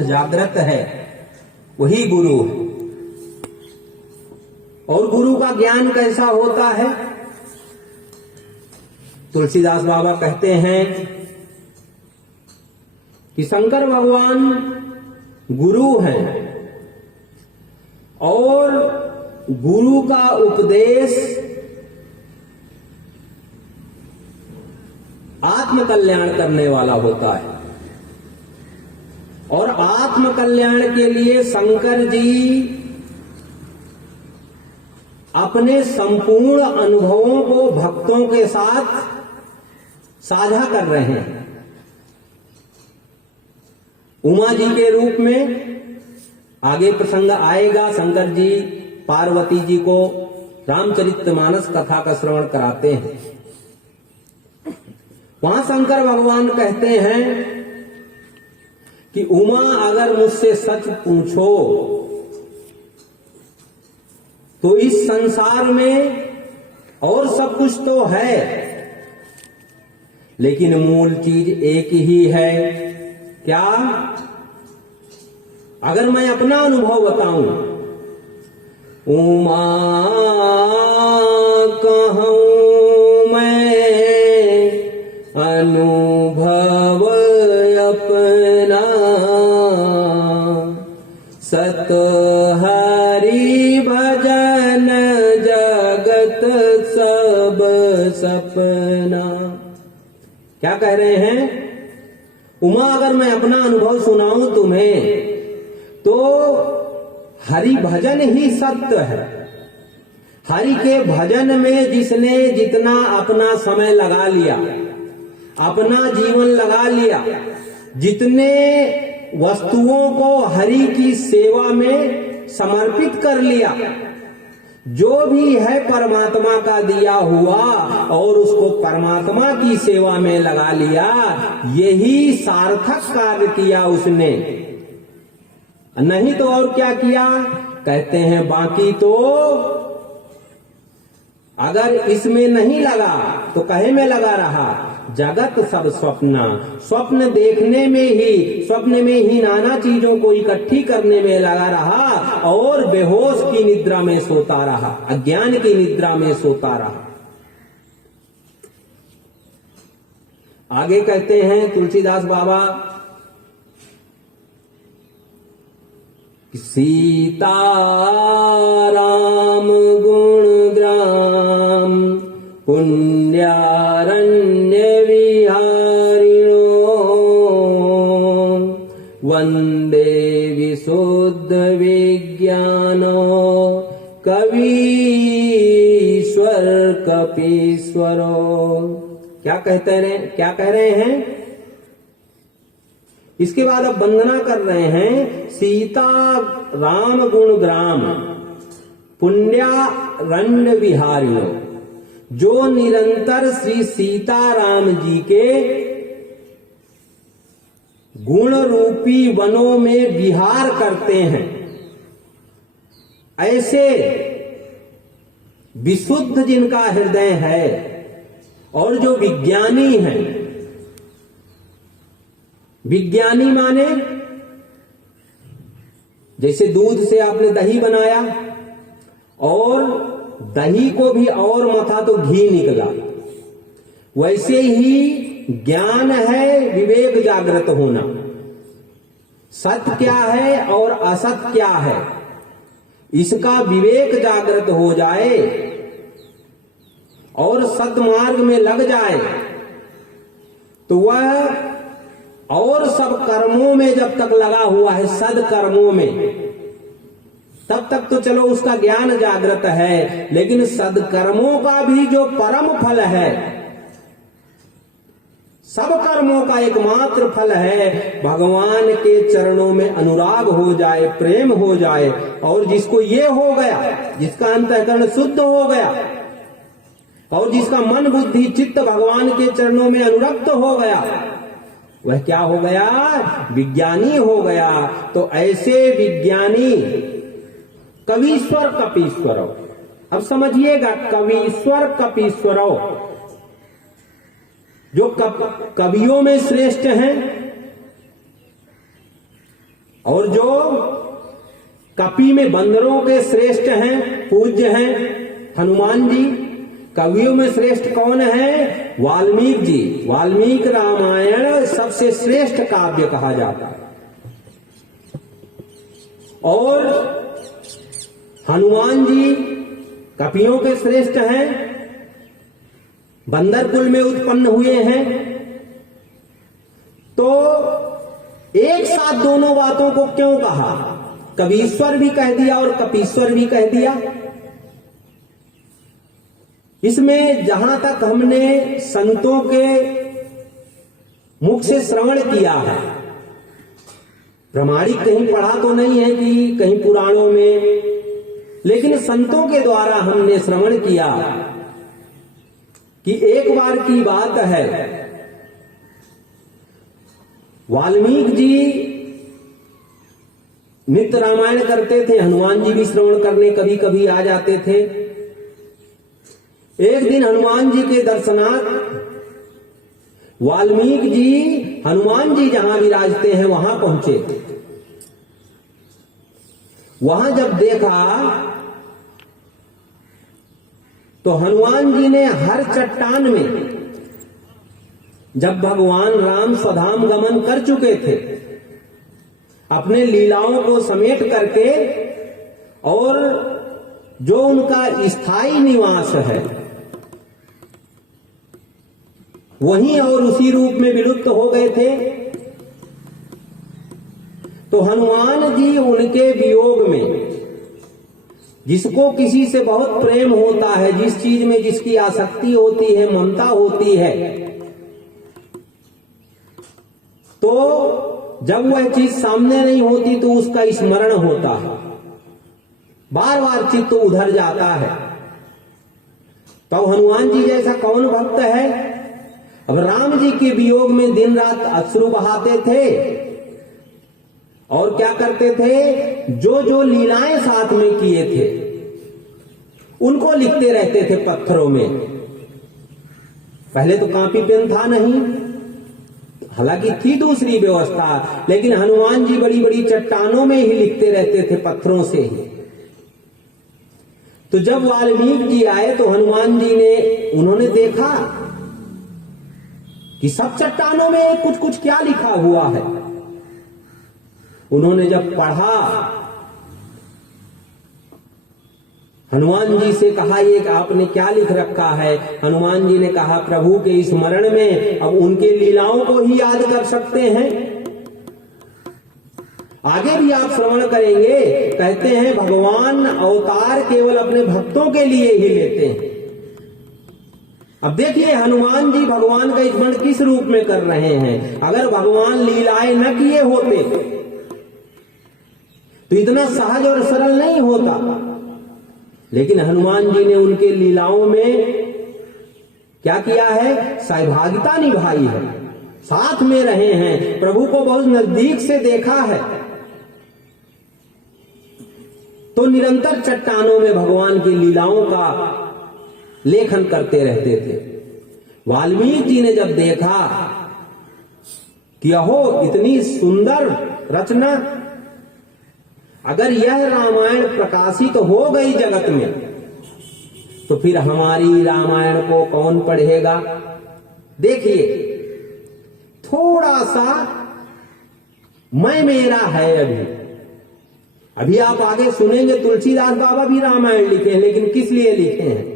जागृत है वही गुरु है। और गुरु का ज्ञान कैसा होता है? तुलसीदास बाबा कहते हैं कि शंकर भगवान गुरु हैं और गुरु का उपदेश आत्म कल्याण करने वाला होता है। और आत्म कल्याण के लिए शंकर जी अपने संपूर्ण अनुभवों को भक्तों के साथ साझा कर रहे हैं। उमा जी के रूप में आगे प्रसंग आएगा, शंकर जी पार्वती जी को रामचरितमानस कथा का श्रवण कराते हैं। वहां शंकर भगवान कहते हैं कि उमा अगर मुझसे सच पूछो तो इस संसार में और सब कुछ तो है, लेकिन मूल चीज एक ही है। क्या? अगर मैं अपना अनुभव बताऊं, उमा कहूं मैं अनुभव अपना, सत हरि भजन जगत सब सपना। क्या कह रहे हैं? उमा अगर मैं अपना अनुभव सुनाऊं तुम्हें तो हरि भजन ही सत्य है। हरि के भजन में जिसने जितना अपना समय लगा लिया, अपना जीवन लगा लिया, जितने वस्तुओं को हरि की सेवा में समर्पित कर लिया, जो भी है परमात्मा का दिया हुआ और उसको परमात्मा की सेवा में लगा लिया, यही सार्थक कार्य किया उसने। नहीं तो और क्या किया? कहते हैं बाकी तो अगर इसमें नहीं लगा तो कहे में लगा रहा। जगत सब स्वप्न, स्वप्न देखने में ही, स्वप्न में ही नाना चीजों को इकट्ठी करने में लगा रहा और बेहोश की निद्रा में सोता रहा, अज्ञान की निद्रा में सोता रहा। आगे कहते हैं तुलसीदास बाबा, सीता राम गुण ग्राम पुण्यारण्य विहारिणो, वंदे विशुद्ध विज्ञानो कवीश्वर कपीश्वरो। क्या कह रहे हैं? इसके बाद अब वंदना कर रहे हैं। सीता राम गुण ग्राम पुण्यारण्य विहारिणो, जो निरंतर श्री सीताराम जी के गुण रूपी वनों में विहार करते हैं, ऐसे विशुद्ध जिनका हृदय है और जो विज्ञानी हैं। विज्ञानी माने जैसे दूध से आपने दही बनाया और दही को भी और मथा तो घी निकला, वैसे ही ज्ञान है विवेक जागृत होना। सत्य क्या है और असत्य क्या है, इसका विवेक जागृत हो जाए और सद्मार्ग में लग जाए तो वह और सब कर्मों में जब तक लगा हुआ है, सदकर्मों में, तब तक तो चलो उसका ज्ञान जागृत है, लेकिन सदकर्मों का भी जो परम फल है, सब कर्मों का एकमात्र फल है भगवान के चरणों में अनुराग हो जाए, प्रेम हो जाए। और जिसको ये हो गया, जिसका अंतःकरण शुद्ध हो गया और जिसका मन बुद्धि चित्त भगवान के चरणों में अनुरक्त हो गया, वह क्या हो गया? विज्ञानी हो गया। तो ऐसे विज्ञानी कवीश्वर कपीश्वरो। अब समझिएगा, कवीश्वर कपीश्वरो, जो कवियों में श्रेष्ठ हैं और जो कपि में बंदरों के श्रेष्ठ हैं, पूज्य हैं हनुमान जी। कवियों में श्रेष्ठ कौन है? वाल्मीकि जी। वाल्मीकि रामायण सबसे श्रेष्ठ काव्य कहा जाता है। और हनुमान जी कपियों के श्रेष्ठ हैं, बंदर कुल में उत्पन्न हुए हैं। तो एक साथ दोनों बातों को क्यों कहा? कवीश्वर भी कह दिया और कपीश्वर भी कह दिया। इसमें जहां तक हमने संतों के मुख से श्रवण किया है, प्रमाणिक कहीं पढ़ा तो नहीं है कि कहीं पुराणों में, लेकिन संतों के द्वारा हमने श्रवण किया कि एक बार की बात है, वाल्मीकि जी नित्य रामायण करते थे, हनुमान जी भी श्रवण करने कभी कभी आ जाते थे। एक दिन हनुमान जी के दर्शनार्थ वाल्मीकि जी हनुमान जी जहां विराजते हैं वहां पहुंचे। वहां जब देखा तो हनुमान जी ने हर चट्टान में, जब भगवान राम स्वधाम गमन कर चुके थे, अपने लीलाओं को समेट करके, और जो उनका स्थायी निवास है वहीं और उसी रूप में विलुप्त हो गए थे। तो हनुमान जी उनके वियोग में, जिसको किसी से बहुत प्रेम होता है, जिस चीज में जिसकी आसक्ति होती है, ममता होती है, तो जब वह चीज सामने नहीं होती तो उसका स्मरण होता है, बार बार चित्त उधर जाता है। तो हनुमान जी जैसा कौन भक्त है? अब राम जी के वियोग में दिन रात अश्रु बहाते थे और क्या करते थे? जो जो लीलाएं साथ में किए थे उनको लिखते रहते थे पत्थरों में। पहले तो कॉपी पेन था नहीं, हालांकि थी दूसरी व्यवस्था, लेकिन हनुमान जी बड़ी बड़ी चट्टानों में ही लिखते रहते थे, पत्थरों से ही। तो जब वाल्मीकि जी आए तो हनुमान जी ने, उन्होंने देखा कि सब चट्टानों में कुछ कुछ क्या लिखा हुआ है। उन्होंने जब पढ़ा, हनुमान जी से कहा, ये आपने क्या लिख रखा है? हनुमान जी ने कहा, प्रभु के स्मरण में अब उनके लीलाओं को ही याद कर सकते हैं, आगे भी आप श्रवण करेंगे। कहते हैं भगवान अवतार केवल अपने भक्तों के लिए ही लेते हैं। अब देखिए हनुमान जी भगवान का स्मरण किस रूप में कर रहे हैं। अगर भगवान लीलाएं न किए होते तो इतना सहज और सरल नहीं होता, लेकिन हनुमान जी ने उनके लीलाओं में क्या किया है? सहभागिता निभाई है, साथ में रहे हैं, प्रभु को बहुत नजदीक से देखा है। तो निरंतर चट्टानों में भगवान की लीलाओं का लेखन करते रहते थे। वाल्मीकि जी ने जब देखा कि अहो इतनी सुंदर रचना, अगर यह रामायण प्रकाशित हो गई जगत में तो फिर हमारी रामायण को कौन पढ़ेगा? देखिए थोड़ा सा मैं मेरा है। अभी आप आगे सुनेंगे तुलसीदास बाबा भी रामायण लिखे हैं, लेकिन किस लिए लिखे हैं?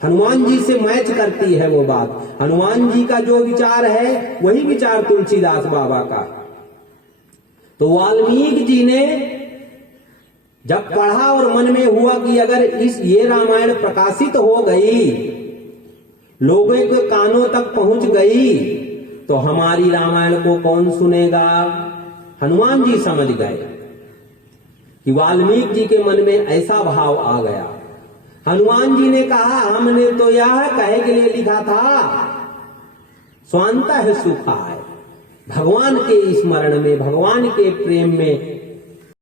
हनुमान जी से मैच करती है वो बात। हनुमान जी का जो विचार है वही विचार तुलसीदास बाबा का। तो वाल्मीकि जी ने जब पढ़ा और मन में हुआ कि अगर ये रामायण प्रकाशित हो गई, लोगों के कानों तक पहुंच गई, तो हमारी रामायण को कौन सुनेगा? हनुमान जी समझ गए कि वाल्मीकि जी के मन में ऐसा भाव आ गया। हनुमान जी ने कहा, हमने तो यह कहे के लिए लिखा था, स्वांतः सुखाय, भगवान के स्मरण में, भगवान के प्रेम में